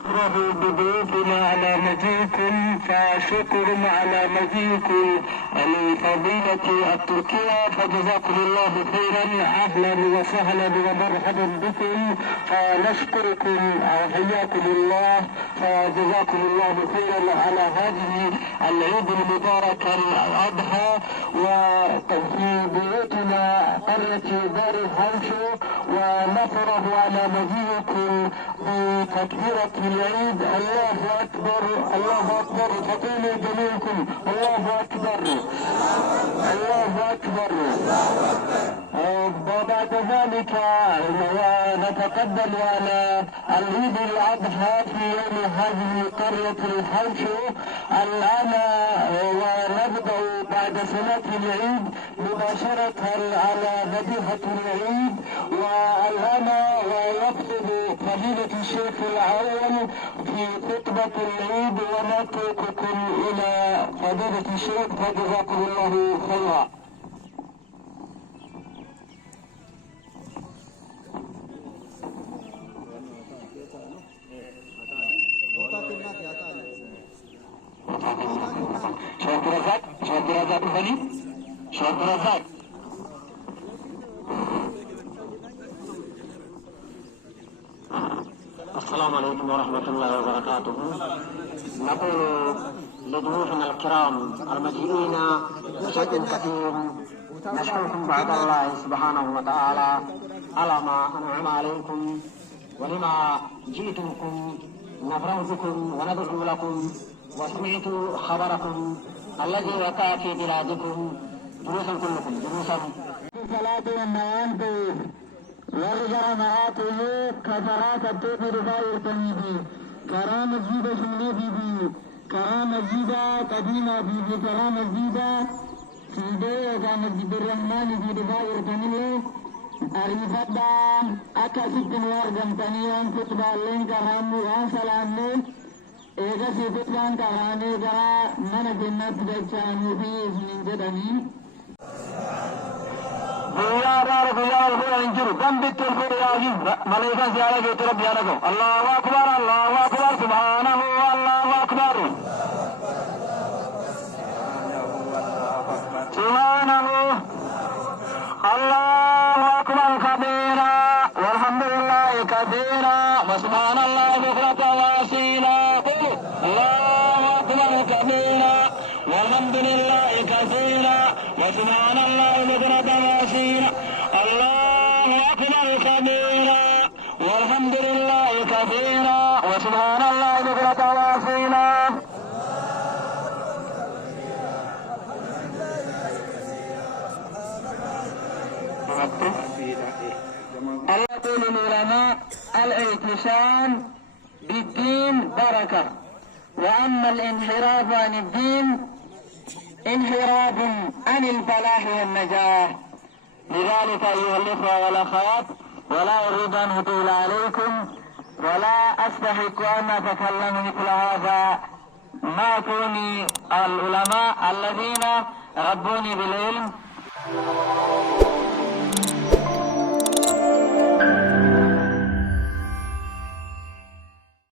افرحوا بضيوفنا على مجيئكم، فشكر على مجيئكم الفضيلة التركية، فجزاكم الله خيرا، اهلا وسهلا ومرحبا بكم، فنشكركم او حياكم الله، فجزاكم الله خيرا على هذه العيد المبارك الاضحى، وفي بيوتنا قرية دار الهوشو، ونفرح على مجيئكم بتكبيرة العيد. الله اكبر الله اكبر، فقولوا جميعكم الله اكبر الله اكبر. وبعد ذلك نتقدم على العيد الاضحى في يوم هذه قرية الحوشو الان، ونبدأ بعد صلاة العيد مباشرة على ذبيحة العيد. والان يخطب فضيلة الشيخ العوام في خطبة العيد، ونترككم الى فضيلة الشيخ، فجزاكم الله خيرا. السلام عليكم ورحمة الله وبركاته. نقول لضيوفنا الكرام المجيئين بشكل كثير نشكركم بعد الله سبحانه وتعالى على ما أنعم عليكم ولما جئتمكم، نفرح بكم وندعو لكم، وسمعت خبركم الذي وقع في بلادكم جلوسا كلكم جلوسا الصلاة والنوافل والجماعاته كفرات التوبة رفاية التنبي كرامة جيدة شمالي كرامة جيدة قديمة في كرامة جيدة سيدة وكان الرحمن في رفاية التنبي أريفتا أكا ستن وارغم تنيان فتبا لين كرامو وانسلامو إذا ستبان كرامي كرا من جنة جيشانو في اسمين جدني زيارة زيارة انجر دم بالتلفور ياجي ملائكة زيارة في طرف يالكو الله أكبر سبحانه الله أكبر سبحانه الله أكبر كبيرا والحمد لله كثيرا وسبحان الله بكرة وأصيلا. الله أكبر كبيرا والحمد لله كثيرا وسبحان الله بكرة وأصيلا. الله أكبر كبيرا والحمد لله كثيرا وسبحان الله بكرة وأصيلا. يقول العلماء الاعتصام بالدين بركة، وأما الانحراف عن الدين انحراف عن الفلاح والنجاح. لذلك أيها الإخوة والأخوات، ولا أريد أن أطيل عليكم ولا أستحق أن أتكلم مثل هذا ما كوني العلماء الذين ربوني بالعلم.